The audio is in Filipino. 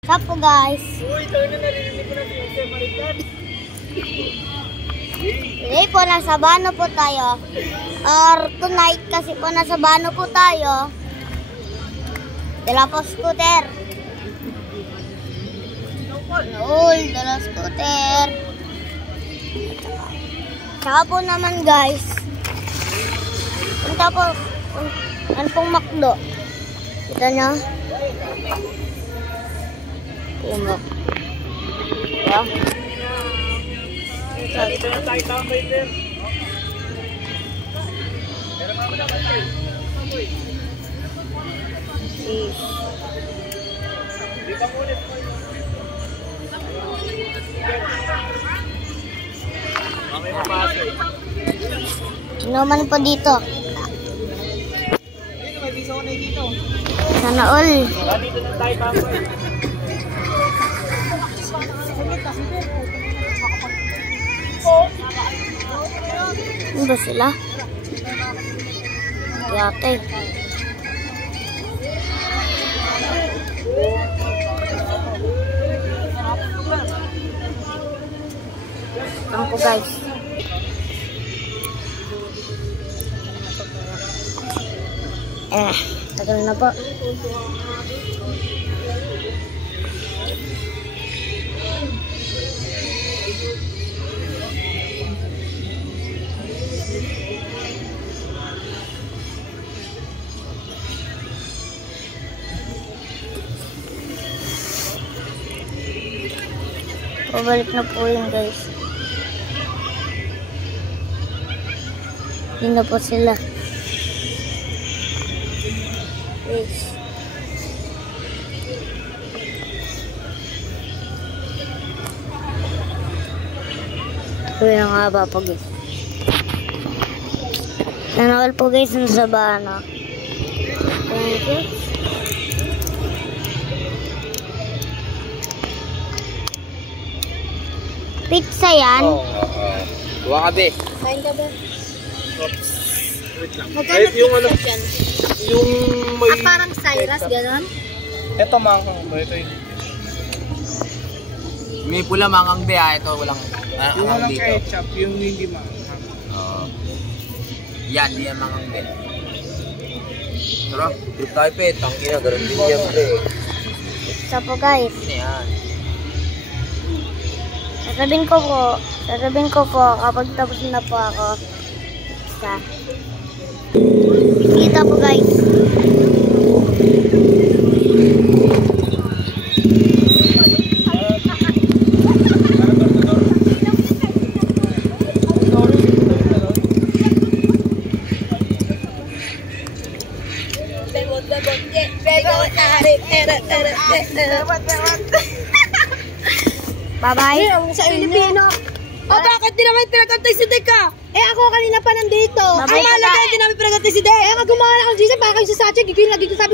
What's up po guys? Uy, ito na narinig ko na si Jose Maritan. Today po nasa Bano po tayo. Or tonight kasi po nasa Bano po tayo. Dala po scooter. Dala scooter. Tsaka po naman guys. Punta po. Ano pong McDo? Kita nyo? Umak. Yeah. Dito na tayo tambay din. Pero mama naman tayo. Dito muna. Mamay mapasok. Inuman po dito. Dito may bisa ko na dito. Sana all. Dito na tayo tambay. Ano ba sila? Yate. Ano po guys? Tagal na po. Pabalik na po yun guys. Yun na po sila. Guys. Yun ang haba po guys. Nanawal po guys ng Sabana. Thank you. Pizza yan? Oo. Tuwa ka be. Kain ka ba? Wait lang. Magkano Yung ano, pizza dyan? yung may... Parang Cyrus, gano'n? Ito manghang ba? Ito yung... May pula mangang be ito walang Yung walang dito. ketchup, yung hindi manghang. Oo. Yan, di yan mangang be. Tara, trip tayo pe, tangkina, ganun din yan pre. Pizza po guys. Ano yan? Sasabihin ko po kapag tapos na po ako. Pizza. Kita po guys. Bye-bye. Sa Pilipino. O bakit di naman pinagantay si Deka? Eh ako kanina pa nandito. Bye-bye Ang mahalaga di namin pinagantay si Deka. Eh gumawa na ako ng GC para kayo sa Sachi. Gigil lagi ko sabi